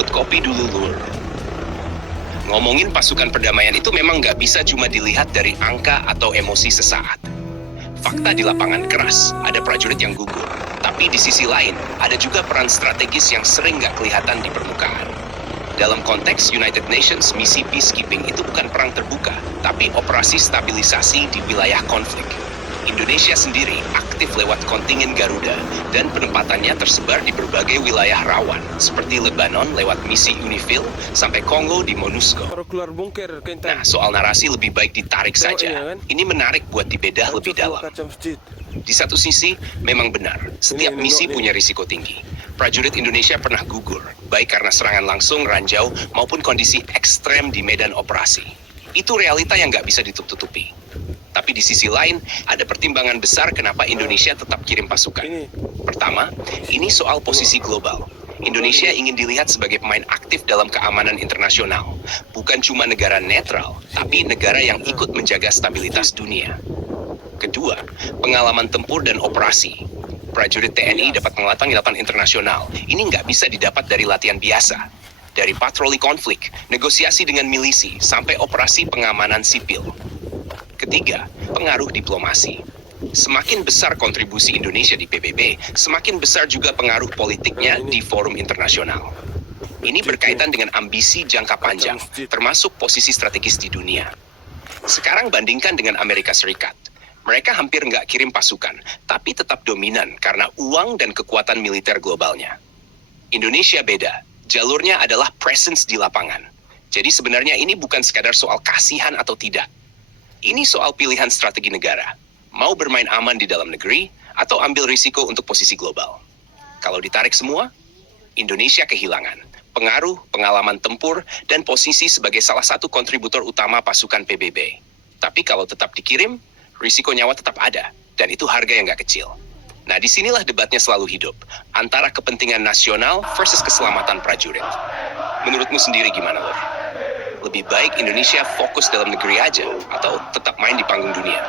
Jemput kopi dulu, Lur. Ngomongin pasukan perdamaian itu memang nggak bisa cuma dilihat dari angka atau emosi sesaat. Fakta di lapangan keras, ada prajurit yang gugur. Tapi di sisi lain, ada juga peran strategis yang sering nggak kelihatan di permukaan. Dalam konteks United Nations, misi peacekeeping itu bukan perang terbuka, tapi operasi stabilisasi di wilayah konflik. Indonesia sendiri aktif lewat kontingen Garuda dan penempatannya tersebar di berbagai wilayah rawan, seperti Lebanon lewat misi UNIFIL sampai Kongo di MONUSCO. Nah, soal narasi lebih baik ditarik saja. Ini menarik buat dibedah lebih dalam. Di satu sisi, memang benar, setiap misi punya risiko tinggi. Prajurit Indonesia pernah gugur, baik karena serangan langsung, ranjau, maupun kondisi ekstrem di medan operasi. Itu realita yang nggak bisa ditutup-tutupi. Tapi di sisi lain, ada pertimbangan besar kenapa Indonesia tetap kirim pasukan. Pertama, ini soal posisi global. Indonesia ingin dilihat sebagai pemain aktif dalam keamanan internasional. Bukan cuma negara netral, tapi negara yang ikut menjaga stabilitas dunia. Kedua, pengalaman tempur dan operasi. Prajurit TNI dapat melatang lautan internasional. Ini nggak bisa didapat dari latihan biasa. Dari patroli konflik, negosiasi dengan milisi, sampai operasi pengamanan sipil. Ketiga, pengaruh diplomasi. Semakin besar kontribusi Indonesia di PBB, semakin besar juga pengaruh politiknya di forum internasional. Ini berkaitan dengan ambisi jangka panjang, termasuk posisi strategis di dunia. Sekarang bandingkan dengan Amerika Serikat. Mereka hampir nggak kirim pasukan, tapi tetap dominan karena uang dan kekuatan militer globalnya. Indonesia beda, jalurnya adalah presence di lapangan. Jadi sebenarnya ini bukan sekadar soal kasihan atau tidak. Ini soal pilihan strategi negara. Mau bermain aman di dalam negeri, atau ambil risiko untuk posisi global. Kalau ditarik semua, Indonesia kehilangan pengaruh, pengalaman tempur, dan posisi sebagai salah satu kontributor utama pasukan PBB. Tapi kalau tetap dikirim, risiko nyawa tetap ada, dan itu harga yang nggak kecil. Nah, disinilah debatnya selalu hidup, antara kepentingan nasional versus keselamatan prajurit. Menurutmu sendiri gimana, Lur? Lebih baik Indonesia fokus dalam negeri aja, atau tetap main di panggung dunia?